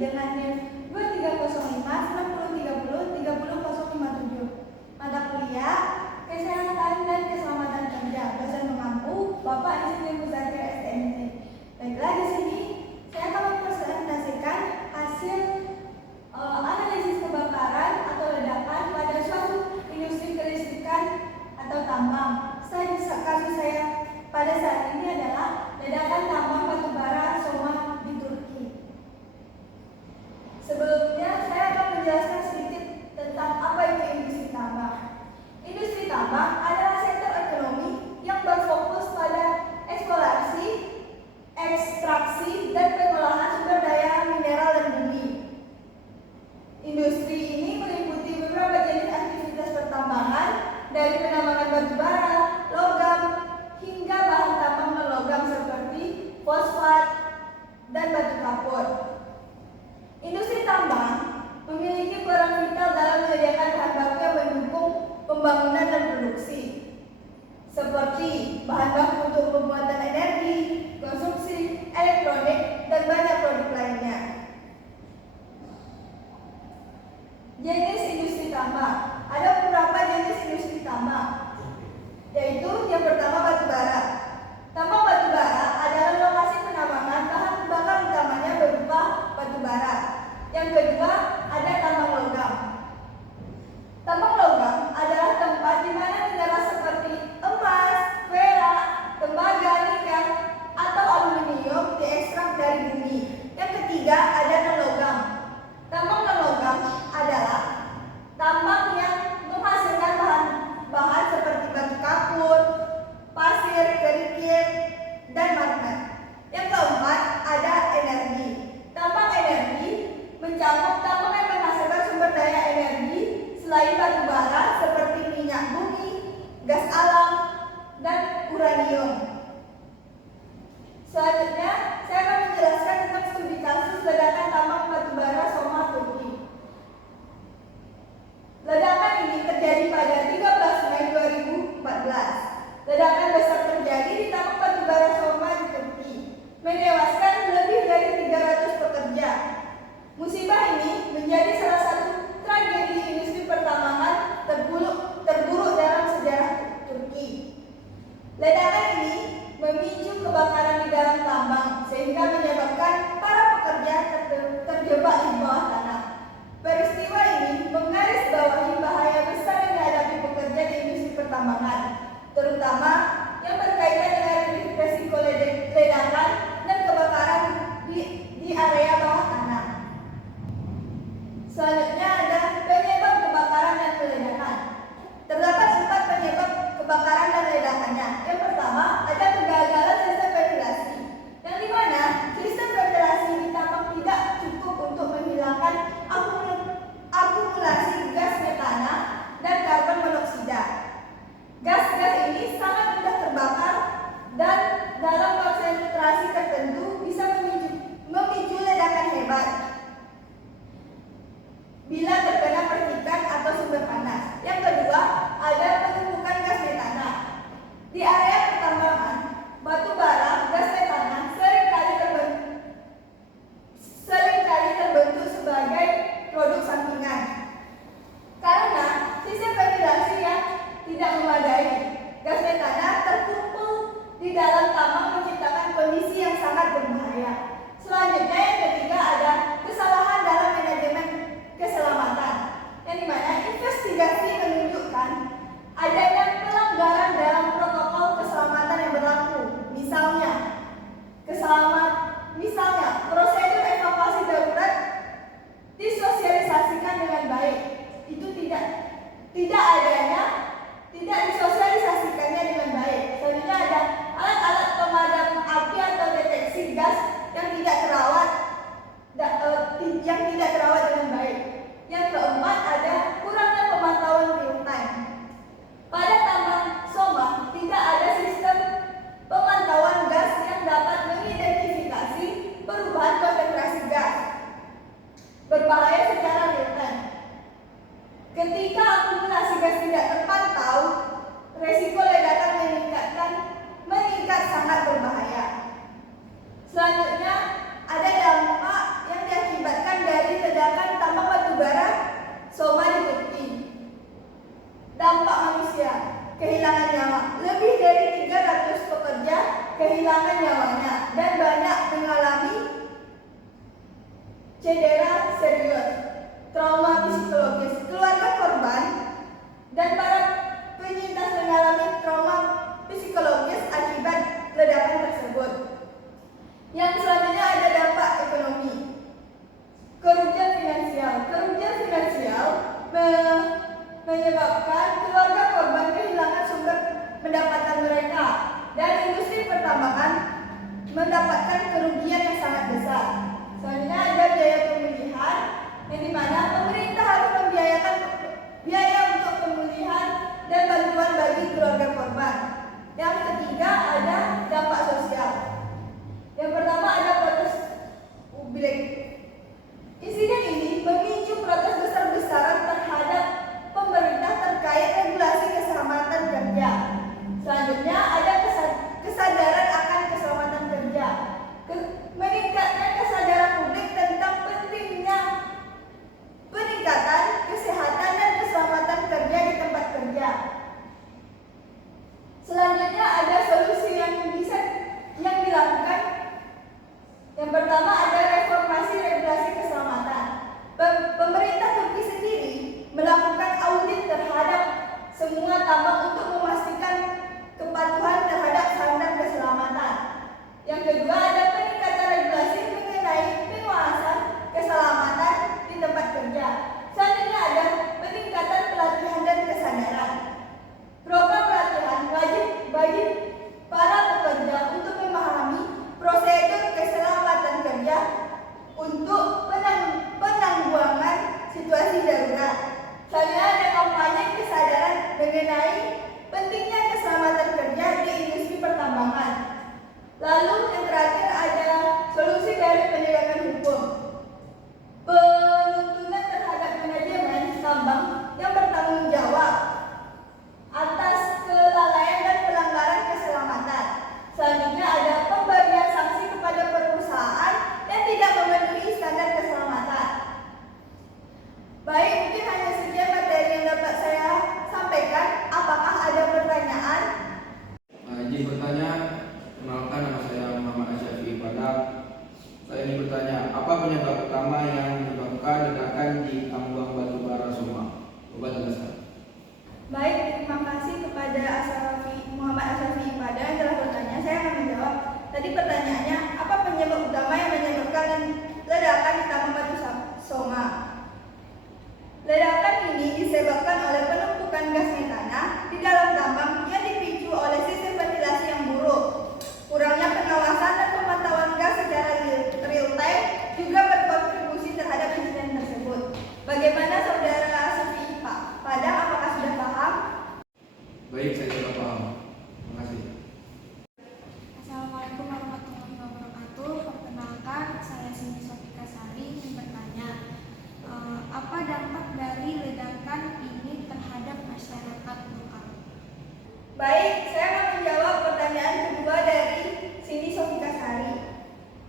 dengan NIM 2305 9030 30057. Mata kuliah Kesehatan dan Keselamatan Kerja. Dosen mengampu Bapak Insinyur Muzakir STMJ. Baiklah, di sini saya akan mempresentasikan hasil analisis kebakaran atau ledakan pada suatu industri kelistrikan atau tambang. Kasus saya pada saat ini adalah ledakan tambang batubara Soma di Turki. Sebelumnya saya akan menjelaskan sedikit tentang apa itu industri tambang. Industri tambang adalah sektor ekonomi yang berfokus pada eksplorasi, ekstraksi, dan pengolahan sumber daya mineral dan bumi. Industri ini meliputi beberapa jenis aktivitas pertambangan, dari penambangan batubara, logam, hingga bahan tambang non-logam seperti fosfat dan batu kapur. Industri tambang memiliki peran vital dalam menyediakan bahan baku yang mendukung pembangunan dan produksi, seperti bahan baku untuk pembuatan energi, konsumsi, elektronik, dan banyak produk lainnya. Jenis industri tambang. Ada beberapa jenis industri tambang, yaitu yang pertama batubara. Tambang batubara adalah lokasi penambangan bahan bakar utamanya berupa batubara. Yang kedua ada tambang logam. Tambang logam adalah tempat cedera serius, trauma psikologis. Keluarga korban dan para penyintas mengalami trauma psikologis akibat ledakan tersebut. Yang selanjutnya ada dampak ekonomi. Kerugian finansial. Kerugian finansial menyebabkan keluarga korban kehilangan sumber pendapatan mereka dan industri pertambangan mendapatkan kerugian yang sangat besar. Selanjutnya ada biaya pemulihan, yang dimana pemerintah harus membiayakan biaya untuk pemulihan dan bantuan bagi keluarga korban. Yang ketiga ada dampak sosial. Yang pertama ada protes publik. Insiden ini memicu protes besar-besaran terhadap pemerintah terkait regulasi keselamatan kerja. Selanjutnya ada kesadaran akan keselamatan kerja. Meningkatnya kesadaran publik tentang pentingnya peningkatan kesehatan dan keselamatan kerja di tempat kerja. Selanjutnya ada solusi yang dilakukan. Yang pertama ada reformasi regulasi keselamatan. Pemerintah Turki sendiri melakukan audit terhadap semua tambang untuk memastikan kepatuhan terhadap standar keselamatan. Yang kedua ada peningkatan regulasi mengenai penguasaan keselamatan di tempat kerja. Selanjutnya ada peningkatan pelatihan dan kesadaran. Program pelatihan wajib bagi para pekerja untuk memahami prosedur keselamatan kerja untuk penanggulangan situasi darurat. Selanjutnya ada kampanye kesadaran mengenai pentingnya keselamatan kerja di industri pertambangan. Lalu yang terakhir ada solusi dari penegakan hukum. Penuntutan terhadap manajemen tambang yang bertanggung jawab atas kelalaian dan pelanggaran keselamatan. Selanjutnya ada pemberian sanksi kepada perusahaan yang tidak memenuhi standar keselamatan. Baik, mungkin hanya sekian materi yang dapat saya sampaikan. Apakah ada pertanyaan? Izin bertanya, kenalkan nama saya Muhammad Asyafi Ibadah. Saya ingin bertanya, apa penyebab utama yang menyebabkan ledakan di tambang batubara Soma? Coba jelaskan. Baik, terima kasih kepada Muhammad Asyafi Ibadah yang telah bertanya. Saya akan menjawab. Tadi pertanyaannya, apa penyebab utama yang menyebabkan ledakan di tambang batu Soma? Ledakan ini disebabkan oleh penumpukan gas metana di dalam tambang yang dipicu oleh sistem ventilasi yang buruk. Kurangnya pengawasan dan pemantauan gas secara real time juga berkontribusi terhadap insiden tersebut. Bagaimana saudara Asyafi Padang, apakah sudah paham? Baik, saya sudah paham. Terima kasih. Assalamualaikum warahmatullahi wabarakatuh. Perkenalkan, saya Sini Sofika Sari ingin bertanya, apa dampak dari ledakan ini terhadap masyarakat lokal? Baik, saya akan menjawab pertanyaan kedua dari Sini Sofika Sari.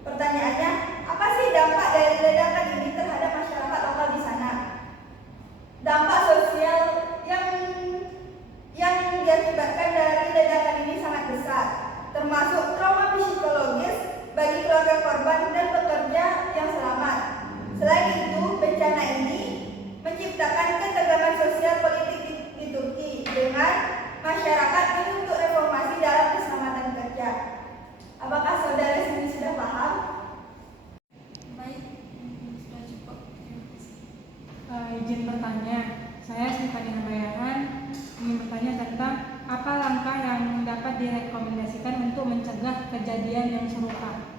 Pertanyaannya, apa sih dampak dari ledakan ini terhadap masyarakat lokal di sana? Dampak sosial yang diakibatkan dari ledakan ini sangat besar, termasuk trauma psikologis bagi keluarga korban dan pekerja yang selamat. Selain itu, bencana ini menciptakan ketegangan sosial politik di Turki dengan masyarakat menuntut reformasi dalam keselamatan kerja. Apakah saudara sendiri sudah paham? Baik, sudah cukup. Terima kasih. Izin bertanya, saya Sifani Bayangan ingin bertanya tentang apa langkah yang dapat direkomendasikan untuk mencegah kejadian yang serupa.